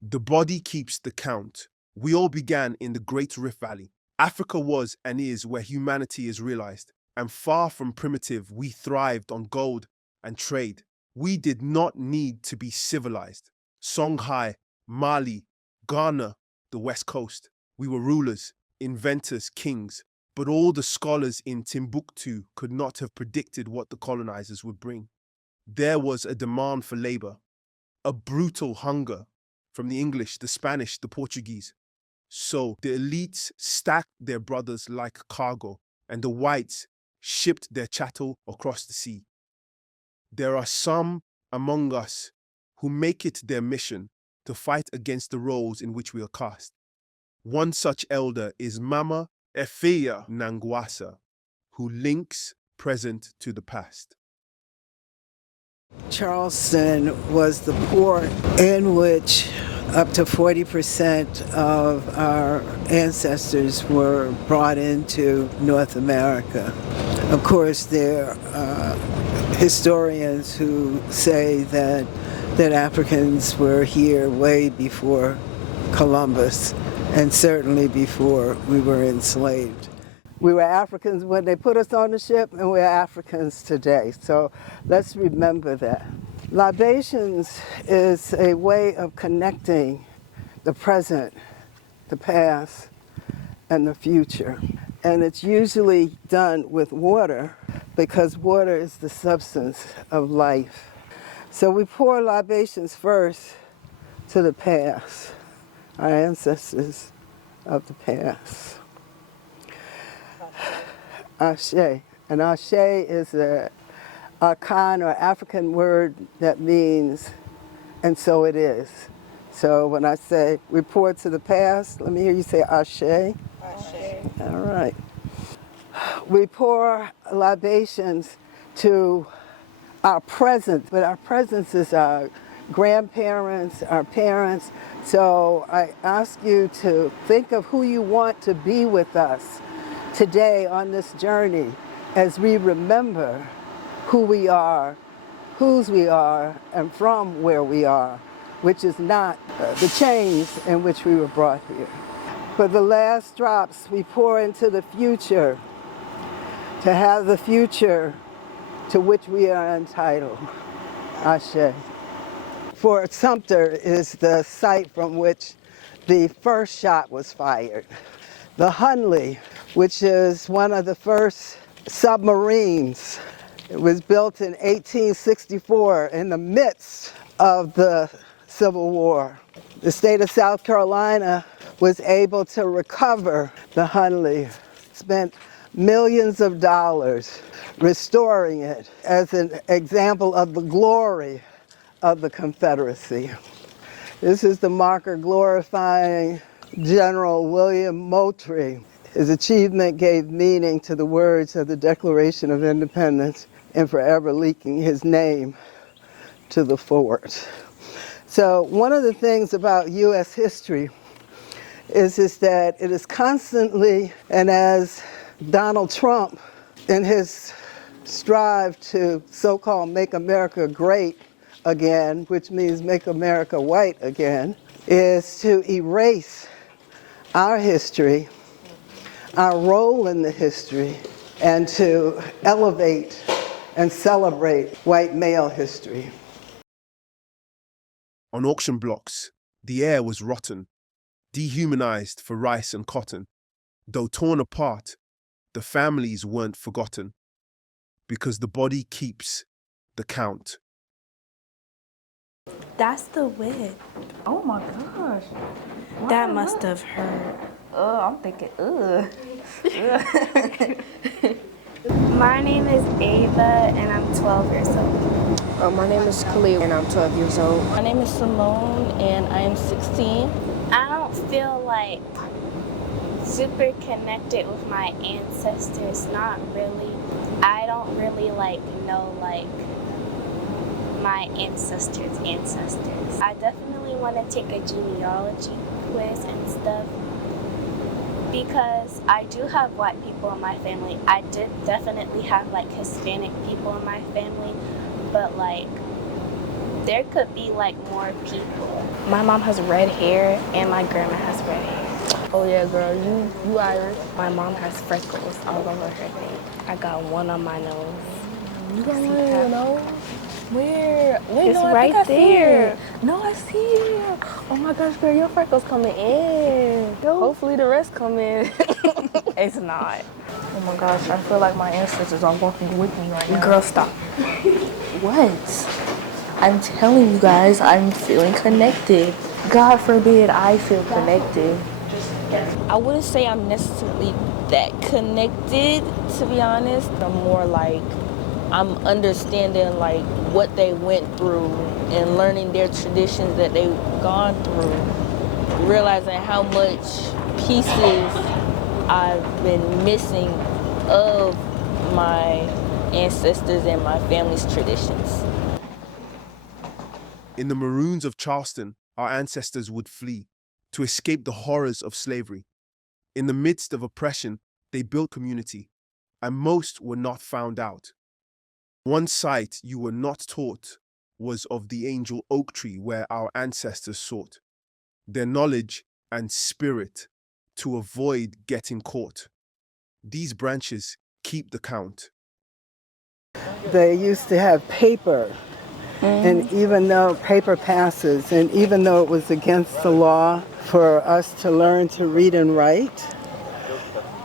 The body keeps the count. We all began in the Great Rift Valley. Africa was and is where humanity is realized. And far from primitive, we thrived on gold and trade. We did not need to be civilized. Songhai, Mali, Ghana, the West Coast. We were rulers, inventors, kings. But all the scholars in Timbuktu could not have predicted what the colonizers would bring. There was a demand for labor, a brutal hunger from the English, the Spanish, the Portuguese. So the elites stacked their brothers like cargo, and the whites shipped their chattel across the sea. There are some among us who make it their mission to fight against the roles in which we are cast. One such elder is Mama Efia Nangwasa, who links present to the past. Charleston was the port in which up to 40% of our ancestors were brought into North America. Of course, there are historians who say that Africans were here way before Columbus, and certainly before we were enslaved. We were Africans when they put us on the ship, and we're Africans today. So let's remember that. Libations is a way of connecting the present, the past, and the future. And it's usually done with water because water is the substance of life. So we pour libations first to the past, our ancestors of the past. Ashe. And Ashe is a Afrikan or African word that means, and so it is. So when I say report to the past, let me hear you say Ashe. Ashe. All right. We pour libations to our present, but our presence is our grandparents, our parents. So I ask you to think of who you want to be with us today on this journey as we remember who we are, whose we are, and from where we are, which is not the chains in which we were brought here. For the last drops, we pour into the future to have the future to which we are entitled. Ashe. Fort Sumter is the site from which the first shot was fired. The Hunley, which is one of the first submarines. It was built in 1864 in the midst of the Civil War. The state of South Carolina was able to recover the Hunley, spent millions of dollars restoring it as an example of the glory of the Confederacy. This is the marker glorifying General William Moultrie. His achievement gave meaning to the words of the Declaration of Independence and forever linking his name to the fort. So one of the things about U.S. history is that it is constantly, and as Donald Trump in his strive to so-called make America great again, which means make America white again, is to erase our history, our role in the history, and to elevate and celebrate white male history. On auction blocks, the air was rotten, dehumanized for rice and cotton. Though torn apart, the families weren't forgotten, because the body keeps the count. That's the wig. Oh my gosh. That must have hurt. I'm thinking, ugh. My name is Ava and I'm 12 years old. My name is Khalil and I'm 12 years old. My name is Simone and I am 16. I don't feel like super connected with my ancestors, not really. I don't really know my ancestors' ancestors. I definitely want to take a genealogy quiz and stuff because I do have white people in my family. I did definitely have Hispanic people in my family, but there could be like more people. My mom has red hair and my grandma has red hair. Oh yeah, girl, you Irish. My mom has freckles all over her neck. I got one on my nose. You got one on your nose? Where? Wait, It's no, I right think I see there. it. No, I see it. Oh my gosh, girl, your freckles coming in. Hopefully the rest come in. It's not. Oh my gosh, I feel like my ancestors are walking with me right now. Girl, stop. What? I'm telling you guys, I'm feeling connected. God forbid I feel connected. I wouldn't say I'm necessarily that connected, to be honest. I'm more like I'm understanding like what they went through and learning their traditions that they've gone through, realizing how much pieces I've been missing of my ancestors and my family's traditions. In the Maroons of Charleston, our ancestors would flee to escape the horrors of slavery. In the midst of oppression, they built community, and most were not found out. One sight you were not taught was of the angel oak tree where our ancestors sought their knowledge and spirit to avoid getting caught. These branches keep the count. They used to have paper, and even though paper passes, and even though it was against the law for us to learn to read and write,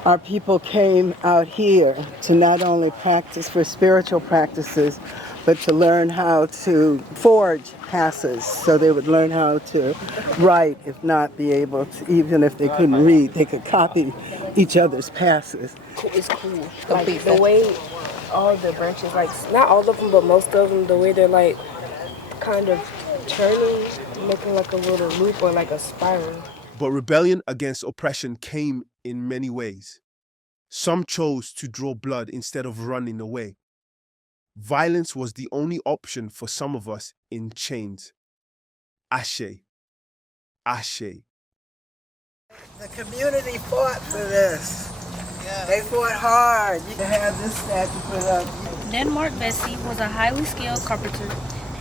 our people came out here to not only practice for spiritual practices, but to learn how to forge passes. So they would learn how to write, if not be able to, even if they couldn't read, they could copy each other's passes. It's cool. Like the way all the branches, like not all of them, but most of them, the way they're like kind of turning, making like a little loop or like a spiral. But rebellion against oppression came in many ways. Some chose to draw blood instead of running away. Violence was the only option for some of us in chains. Ashe. Ashe. The community fought for this. They fought hard. You can have this statue put up. Denmark Vesey was a highly skilled carpenter.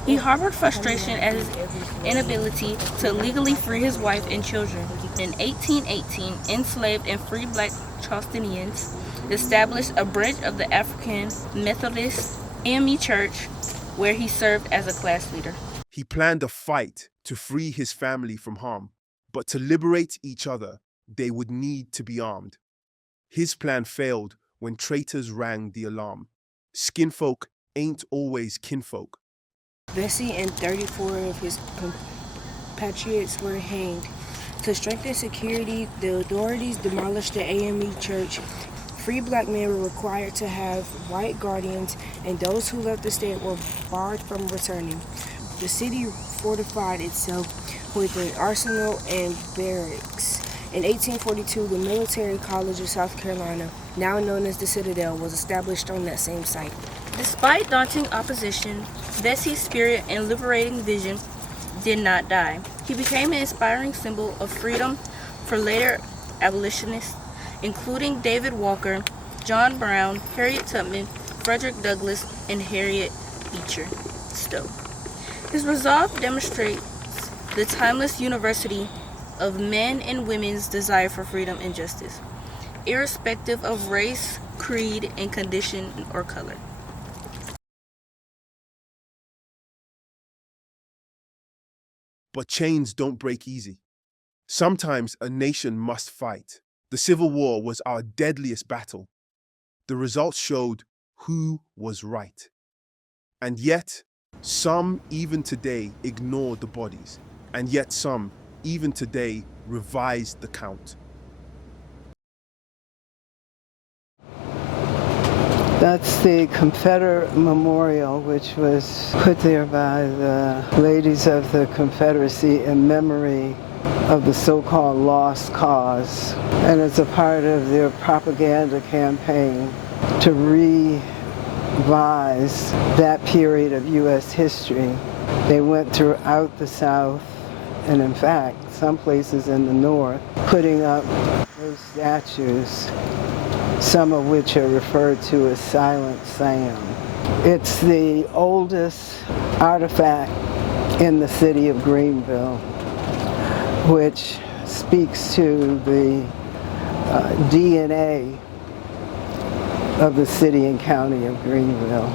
He harbored frustration at his inability to legally free his wife and children. In 1818, enslaved and freed black Charlestonians established a branch of the African Methodist AME Church where he served as a class leader. He planned a fight to free his family from harm, but to liberate each other, they would need to be armed. His plan failed when traitors rang the alarm. Skinfolk ain't always kinfolk. Vesey and 34 of his compatriots were hanged. To strengthen security, the authorities demolished the AME church. Free black men were required to have white guardians, and those who left the state were barred from returning. The city fortified itself with an arsenal and barracks. In 1842, the Military College of South Carolina, now known as the Citadel, was established on that same site. Despite daunting opposition, Vesey's spirit and liberating vision did not die. He became an inspiring symbol of freedom for later abolitionists, including David Walker, John Brown, Harriet Tubman, Frederick Douglass, and Harriet Beecher Stowe. His resolve demonstrates the timeless university of men and women's desire for freedom and justice, irrespective of race, creed, and condition or color. But chains don't break easy. Sometimes a nation must fight. The Civil War was our deadliest battle. The results showed who was right. And yet, some even today ignore the bodies. And yet some even today revise the count. That's the Confederate Memorial, which was put there by the ladies of the Confederacy in memory of the so-called lost cause, and it's a part of their propaganda campaign to revise that period of U.S. history. They went throughout the South, and in fact, some places in the North, putting up those statues, some of which are referred to as Silent Sam. It's the oldest artifact in the city of Greenville, which speaks to the DNA of the city and county of Greenville.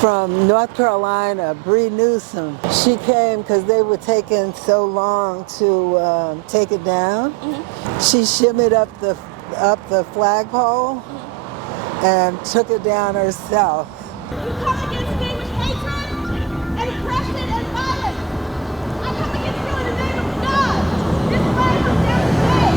From North Carolina, Bree Newsom. She came because they were taking so long to take it down. She shimmied up the flagpole and took it down herself. You come against me with hatred and aggression and violence. I come against you in the name of God. This flag comes down today.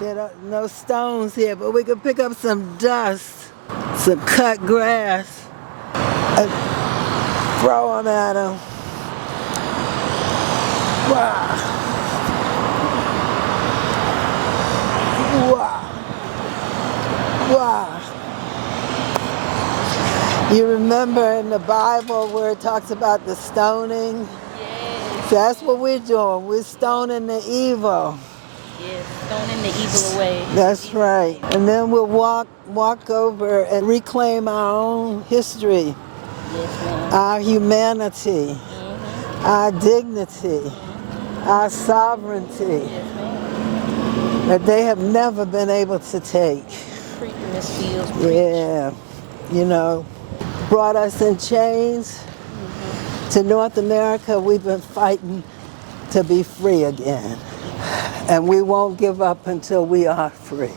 There are no stones here, but we could pick up some dust, some cut grass, and throw them at them. Wow. Wow. Wow. You remember in the Bible where it talks about the stoning? Yes. That's what we're doing. We're stoning the evil. Yes, stoning the evil away. That's right. And then we'll walk over and reclaim our own history, Yes, ma'am. our humanity, our dignity, our sovereignty Yes, ma'am. that they have never been able to take. Preach, Miss Fields. Yeah, you know, brought us in chains to North America. We've been fighting to be free again. And we won't give up until we are free.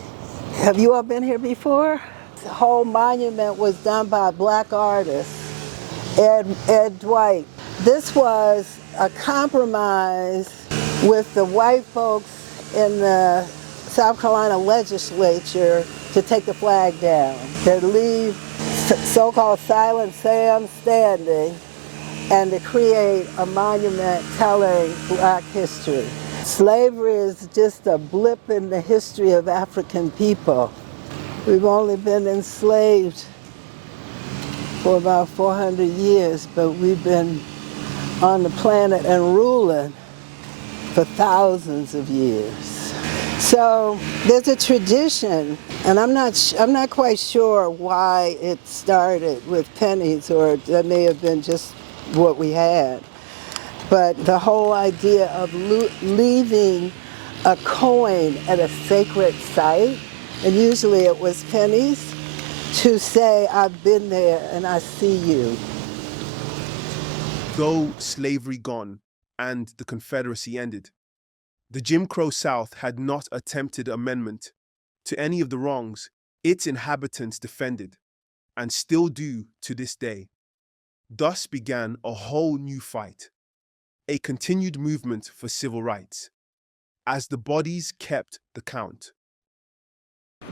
Have you all been here before? The whole monument was done by a black artist, Ed Dwight. This was a compromise with the white folks in the South Carolina legislature to take the flag down, to leave so-called Silent Sam standing, and to create a monument telling black history. Slavery is just a blip in the history of African people. We've only been enslaved for about 400 years, but we've been on the planet and ruling for thousands of years. So there's a tradition, and I'm not quite sure why it started with pennies, or that may have been just what we had. But the whole idea of leaving a coin at a sacred site, and usually it was pennies, to say, I've been there and I see you. Though slavery gone and the Confederacy ended, the Jim Crow South had not attempted amendment to any of the wrongs its inhabitants defended, and still do to this day. Thus began a whole new fight, a continued movement for civil rights, as the bodies kept the count.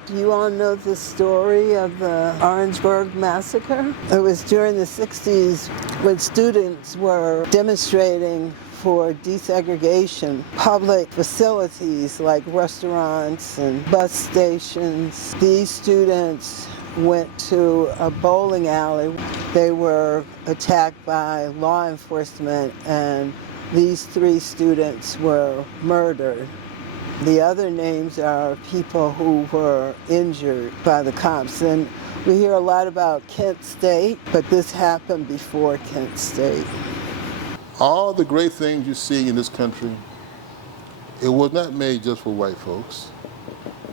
Do you all know the story of the Orangeburg Massacre? It was during the 60s when students were demonstrating for desegregation. Public facilities like restaurants and bus stations. These students went to a bowling alley. They were attacked by law enforcement, and these 3 students were murdered. The other names are people who were injured by the cops. And we hear a lot about Kent State, but this happened before Kent State. All the great things you see in this country, it was not made just for white folks.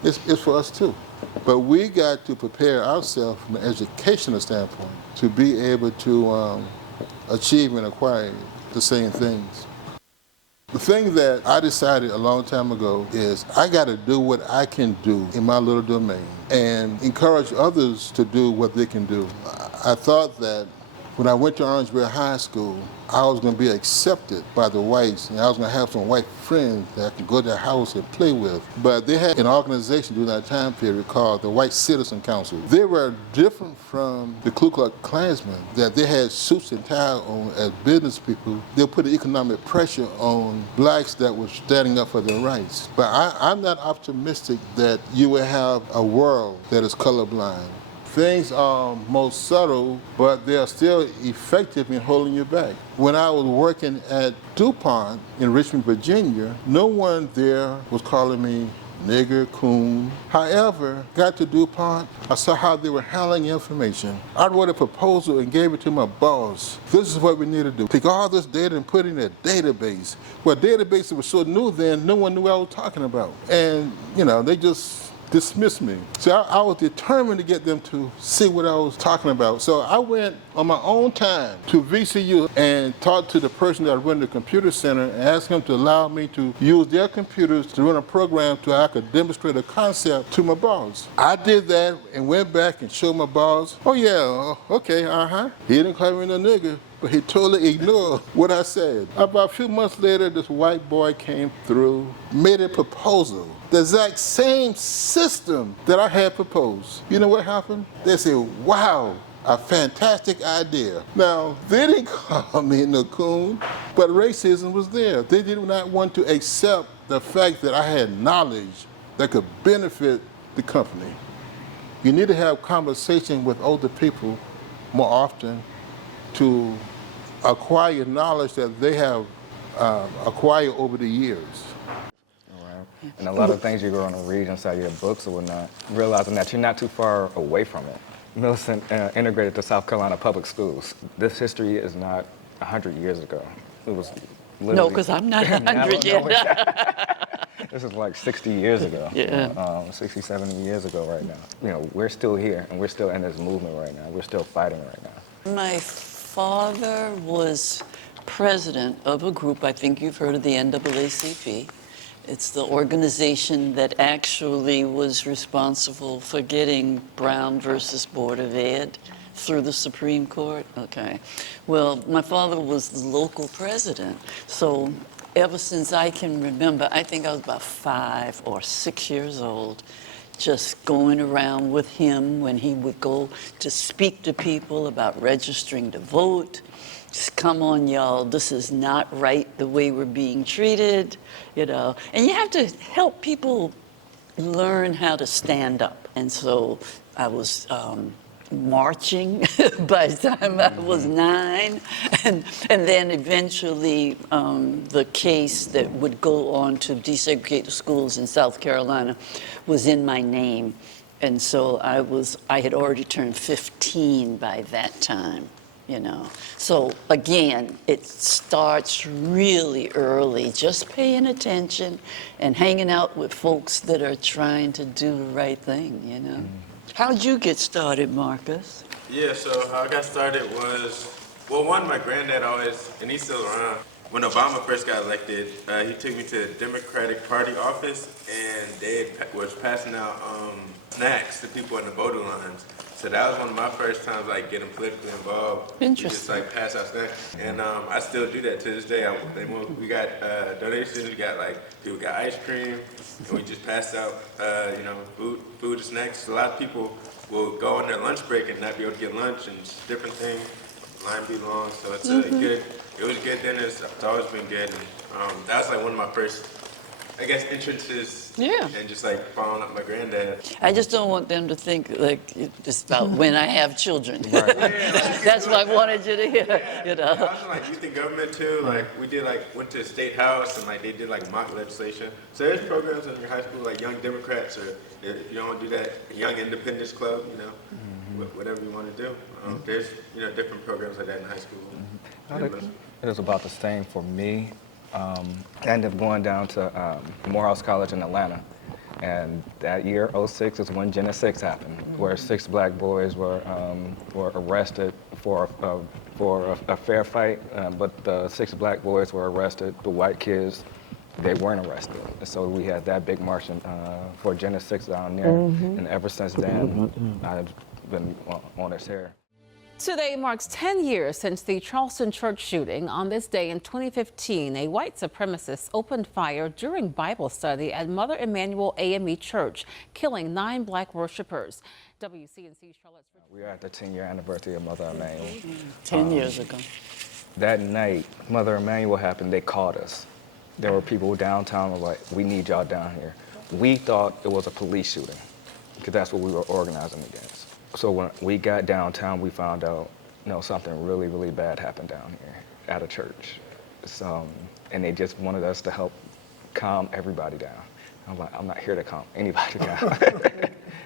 It's for us too. But we got to prepare ourselves from an educational standpoint to be able to achieve and acquire the same things. The thing that I decided a long time ago is I got to do what I can do in my little domain and encourage others to do what they can do. I thought that when I went to Orangeburg High School, I was going to be accepted by the whites, and I was going to have some white friends that I could go to their house and play with. But they had an organization during that time period called the White Citizen Council. They were different from the Ku Klux Klansmen, that they had suits and ties on as business people. They put economic pressure on blacks that were standing up for their rights. But I'm not optimistic that you will have a world that is colorblind. Things are most subtle, but they are still effective in holding you back. When I was working at DuPont in Richmond, Virginia, no one there was calling me nigger, coon. However, got to DuPont, I saw how they were handling information. I wrote a proposal and gave it to my boss. This is what we need to do. Take all this data and put it in a database. Well, databases were so new then, no one knew what I was talking about. And, they just dismissed me. So I was determined to get them to see what I was talking about. So I went on my own time to VCU and talked to the person that ran the computer center and asked him to allow me to use their computers to run a program so I could demonstrate a concept to my boss. I did that and went back and showed my boss, oh yeah, okay, He didn't call me no nigger, but he totally ignored what I said. About a few months later, this white boy came through, made a proposal. The exact same system that I had proposed. You know what happened? They said, wow, a fantastic idea. Now, they didn't call me no coon, but racism was there. They did not want to accept the fact that I had knowledge that could benefit the company. You need to have conversation with older people more often to acquire knowledge that they have acquired over the years. And a lot of things you're going to read inside your books or whatnot, realizing that you're not too far away from it. Millicent integrated to South Carolina public schools. This history is not 100 years ago. It was literally... No, because I'm not 100 yet. This is like 60 years ago. Yeah. 60, 70 years ago right now. We're still here, and we're still in this movement right now. We're still fighting right now. My father was president of a group, I think you've heard of the NAACP. It's the organization that actually was responsible for getting Brown versus Board of Ed through the Supreme Court. Okay. Well, my father was the local president. So ever since I can remember, I think I was about 5 or 6 years old, just going around with him when he would go to speak to people about registering to vote. Come on, y'all, this is not right the way we're being treated, And you have to help people learn how to stand up. And so I was marching by the time I was 9. And then eventually the case that would go on to desegregate the schools in South Carolina was in my name. And so I had already turned 15 by that time. So again, it starts really early, just paying attention and hanging out with folks that are trying to do the right thing, How'd you get started, Marcus? Yeah, so how I got started was, one, my granddad always, and he's still around, when Obama first got elected, he took me to the Democratic Party office, and they was passing out snacks to people in the voting lines. So that was one of my first times, getting politically involved. Interesting. Just, pass out snacks. And I still do that to this day. We got donations, we got, people got ice cream, and we just pass out, food and snacks. A lot of people will go on their lunch break and not be able to get lunch and different things. Line be long, so it's good. It was good dinners. It's always been good. And that was, one of my first, entrances. Yeah. And just following up my granddad. I just don't want them to think it's about when I have children. Right. That's what I wanted you to hear. I was in youth and government too. We did went to the state house and they did mock legislation. So there's programs in your high school Young Democrats, or if you don't want to do that, Young Independence Club. Whatever you want to do. There's different programs like that in high school. It was about the same for me. I ended up going down to Morehouse College in Atlanta, and that year, 06, is when Gen 6 happened, where 6 black boys were arrested for a fair fight, but the 6 black boys were arrested. The white kids, they weren't arrested. So we had that big march for Gen 6 down there, and ever since then, I've been on its hair. Today marks 10 years since the Charleston church shooting. On this day in 2015, a white supremacist opened fire during Bible study at Mother Emanuel AME Church, killing 9 black worshipers. WCNC's Charlotte's... We are at the 10-year anniversary of Mother Emanuel. 10 years ago. That night, Mother Emanuel happened, they called us. There were people downtown who were like, we need y'all down here. We thought it was a police shooting, because that's what we were organizing against. So when we got downtown, we found out, something really, really bad happened down here at a church. And they just wanted us to help calm everybody down. I'm like, I'm not here to calm anybody down.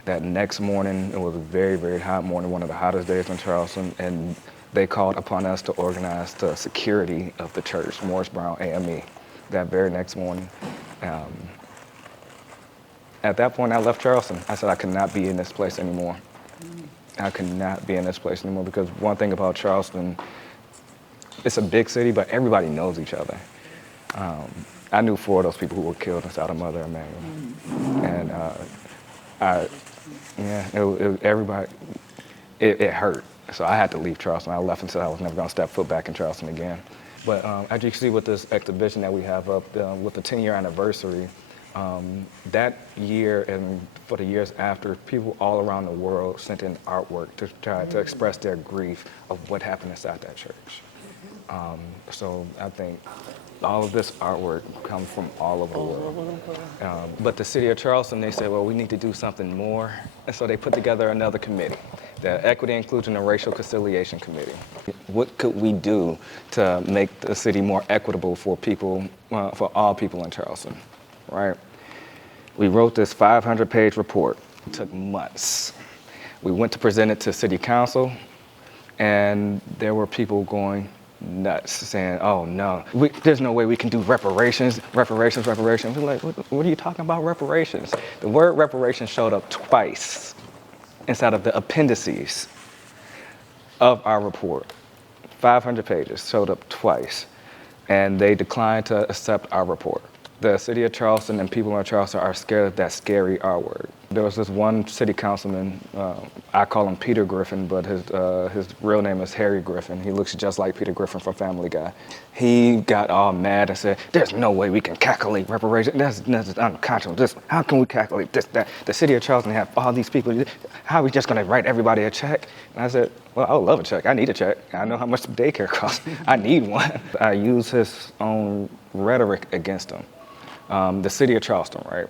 That next morning, it was a very, very hot morning, one of the hottest days in Charleston, and they called upon us to organize the security of the church, Morris Brown AME, that very next morning. At that point, I left Charleston. I said I could not be in this place anymore. I could not be in this place anymore, because one thing about Charleston, it's a big city, but everybody knows each other. I knew 4 of those people who were killed inside of Mother Emanuel. And it hurt. So I had to leave Charleston. I left and said I was never gonna step foot back in Charleston again. But as you can see with this exhibition that we have up, with the 10-year anniversary, that year and for the years after, people all around the world sent in artwork to try to express their grief of what happened inside that church. So I think all of this artwork comes from all over the world. But the city of Charleston, they said, well, we need to do something more. And so they put together another committee, the Equity, Inclusion, and Racial Conciliation Committee. What could we do to make the city more equitable for people, for all people in Charleston, right? We wrote this 500-page report. It took months. We went to present it to city council, and there were people going nuts, saying, oh no, there's no way we can do reparations. We're like, what are you talking about, reparations? The word reparations showed up twice inside of the appendices of our report. 500 pages showed up twice, and they declined to accept our report. The city of Charleston and people in Charleston are scared of that scary R word. There was this one city councilman, I call him Peter Griffin, but his real name is Harry Griffin. He looks just like Peter Griffin from Family Guy. He got all mad and said, there's no way we can calculate reparations. That's unconscionable. How can we calculate this, that? The city of Charleston have all these people. How are we just gonna write everybody a check? And I said, well, I would love a check. I need a check. I know how much daycare costs. I need one. I use his own rhetoric against him. The city of Charleston, right?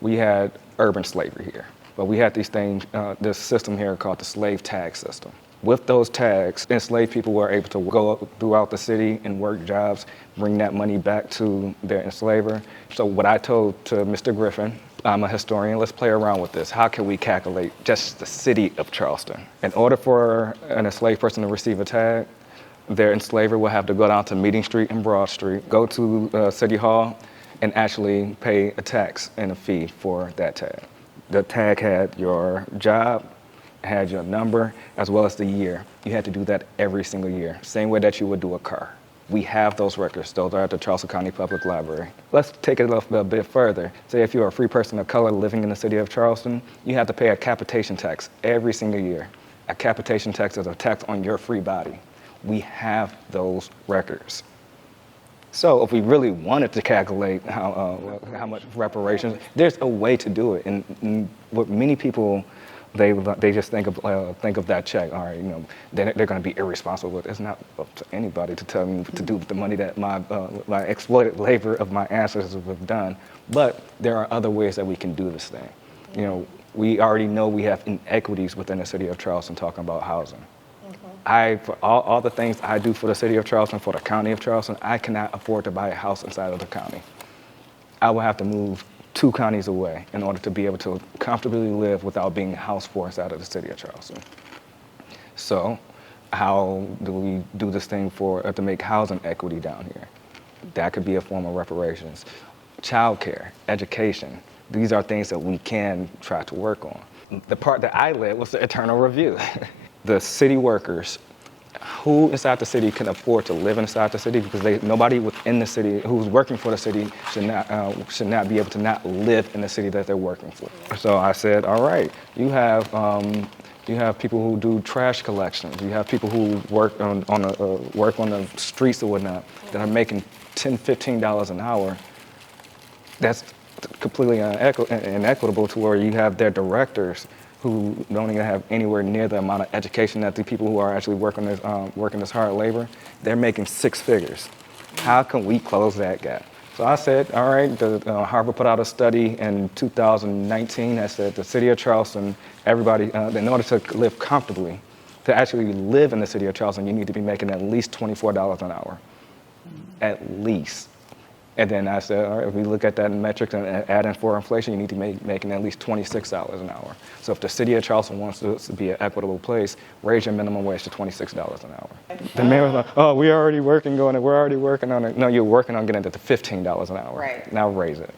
We had urban slavery here, but we had these things, this system here called the slave tag system. With those tags, enslaved people were able to go up throughout the city and work jobs, bring that money back to their enslaver. So what I told to Mr. Griffin, I'm a historian, let's play around with this. How can we calculate just the city of Charleston? In order for an enslaved person to receive a tag, their enslaver will have to go down to Meeting Street and Broad Street, go to City Hall, and actually pay a tax and a fee for that tag. The tag had your job, had your number, as well as the year. You had to do that every single year, same way that you would do a car. We have those records. Those are at the Charleston County Public Library. Let's take it a bit further. Say if you're a free person of color living in the city of Charleston, you have to pay a capitation tax every single year. A capitation tax is a tax on your free body. We have those records. So if we really wanted to calculate how much reparations, there's a way to do it. And what many people, they just think of that check. All right, they're going to be irresponsible with it. It's not up to anybody to tell me to do with the money that my exploited labor of my ancestors have done. But there are other ways that we can do this thing. We already know we have inequities within the city of Charleston talking about housing. For all the things I do for the city of Charleston, for the county of Charleston, I cannot afford to buy a house inside of the county. I will have to move 2 counties away in order to be able to comfortably live without being house poor inside of the city of Charleston. So how do we do this thing to make housing equity down here? That could be a form of reparations. Childcare, education, these are things that we can try to work on. The part that I led was the internal review. The city workers who inside the city can afford to live inside the city, because nobody within the city who's working for the city should not be able to not live in the city that they're working for. So I said, all right, you have people who do trash collections. You have people who work on the streets or whatnot that are making $10, $15 an hour. That's completely inequitable to where you have their directors who don't even have anywhere near the amount of education that the people who are actually working this hard labor. They're making six figures. How can we close that gap? So I said, all right, Harvard put out a study in 2019 that said the city of Charleston, everybody, in order to live comfortably, to actually live in the city of Charleston, you need to be making at least $24 an hour. At least. And then I said, all right, if we look at that in metrics and add in for inflation, you need to be making at least $26 an hour. So if the city of Charleston wants to be an equitable place, raise your minimum wage to $26 an hour. The mayor was like, oh, we're already working on it. No, you're working on getting it to $15 an hour. Right. Now raise it.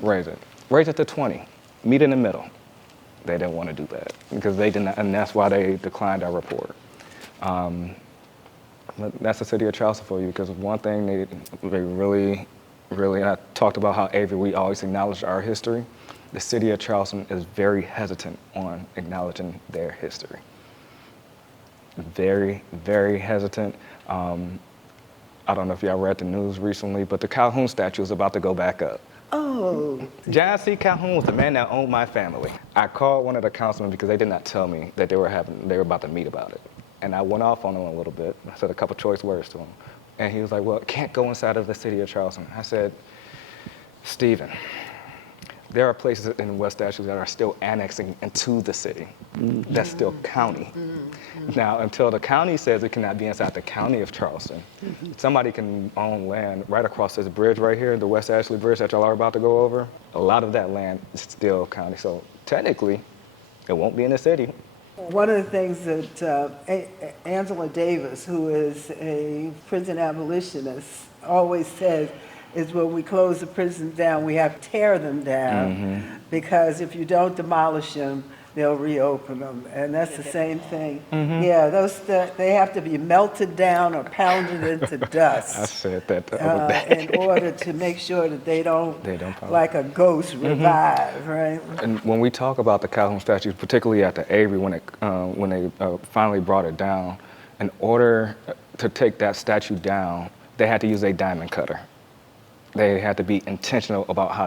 Raise it to 20. Meet in the middle. They didn't want to do that because they did not, and that's why they declined our report. But that's the city of Charleston for you, because one thing they really, and I talked about how Avery, we always acknowledge our history. The city of Charleston is very hesitant on acknowledging their history. Very, very hesitant. I don't know if y'all read the news recently, but the Calhoun statue is about to go back up. Oh. John C. Calhoun was the man that owned my family. I called one of the councilmen because they did not tell me that they were about to meet about it. And I went off on him a little bit. I said a couple choice words to him. And he was like, well, it can't go inside of the city of Charleston. I said, Stephen, there are places in West Ashley that are still annexing into the city. Mm-hmm. That's still county. Mm-hmm. Now, until the county says it cannot be inside the county of Charleston, somebody can own land right across this bridge right here, the West Ashley Bridge that y'all are about to go over. A lot of that land is still county. So technically, it won't be in the city. One of the things that Angela Davis, who is a prison abolitionist, always says is when we close the prisons down, we have to tear them down, because if you don't demolish them, they'll reopen them. And that's the same thing. Yeah, they have to be melted down or pounded into dust. I said that the other day. In order to make sure that they don't like a ghost, revive, right? And when we talk about the Calhoun statue, particularly at the Avery, when they finally brought it down, in order to take that statue down, they had to use a diamond cutter. They had to be intentional about how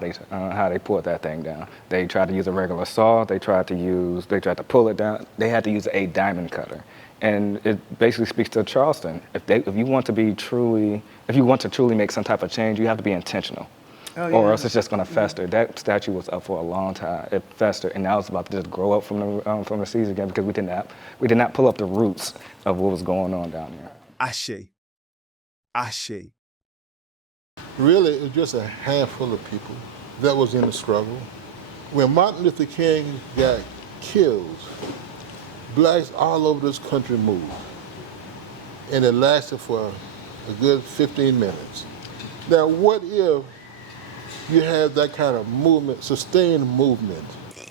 they pulled that thing down. They tried to use a regular saw. They tried to pull it down. They had to use a diamond cutter, and it basically speaks to Charleston. If you want to truly make some type of change, you have to be intentional, or else it's just going to fester. That statue was up for a long time. It festered, and now it's about to just grow up from the seas again, because we did not pull up the roots of what was going on down there. Ashe. Ashe. Really, it was just a handful of people that was in the struggle. When Martin Luther King got killed, blacks all over this country moved. And it lasted for a good 15 minutes. Now, what if you have that kind of movement, sustained movement?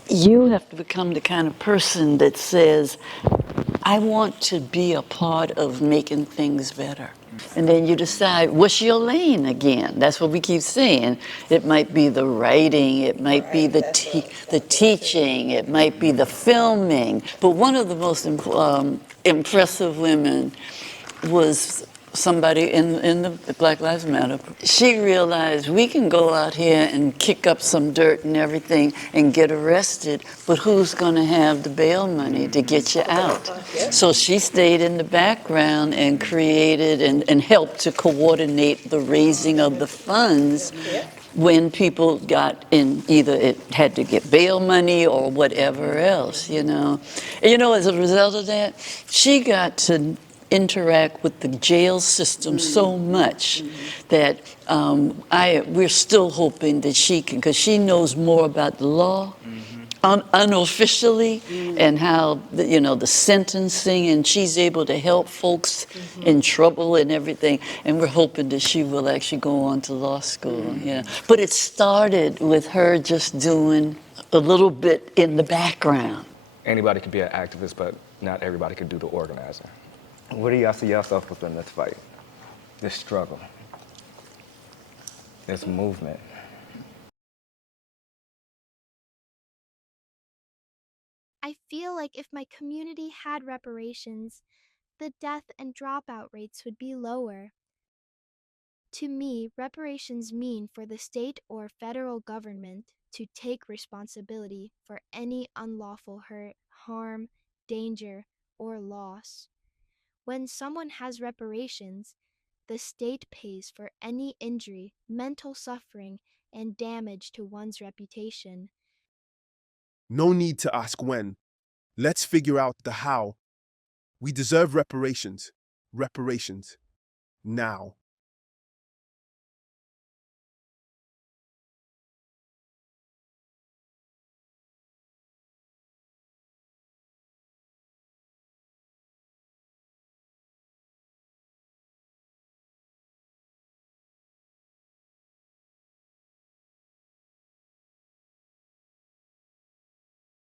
You have to become the kind of person that says, I want to be a part of making things better. And then you decide, what's your lane again? That's what we keep saying. It might be the writing, it might be the teaching, it might be the filming. But one of the most impressive women was somebody in the Black Lives Matter. She realized we can go out here and kick up some dirt and everything and get arrested, but who's going to have the bail money to get you out? So she stayed in the background and created and helped to coordinate the raising of the funds when people got in, either it had to get bail money or whatever else, And as a result of that, she got to interact with the jail system so much that we're still hoping that she can, because she knows more about the law unofficially and how the sentencing, and she's able to help folks in trouble and everything, and we're hoping that she will actually go on to law school. But it started with her just doing a little bit in the background. Anybody can be an activist, but not everybody can do the organizing. What do y'all see yourself within this fight, this struggle, this movement? I feel like if my community had reparations, the death and dropout rates would be lower. To me, reparations mean for the state or federal government to take responsibility for any unlawful hurt, harm, danger, or loss. When someone has reparations, the state pays for any injury, mental suffering, and damage to one's reputation. No need to ask when. Let's figure out the how. We deserve reparations. Reparations. Now.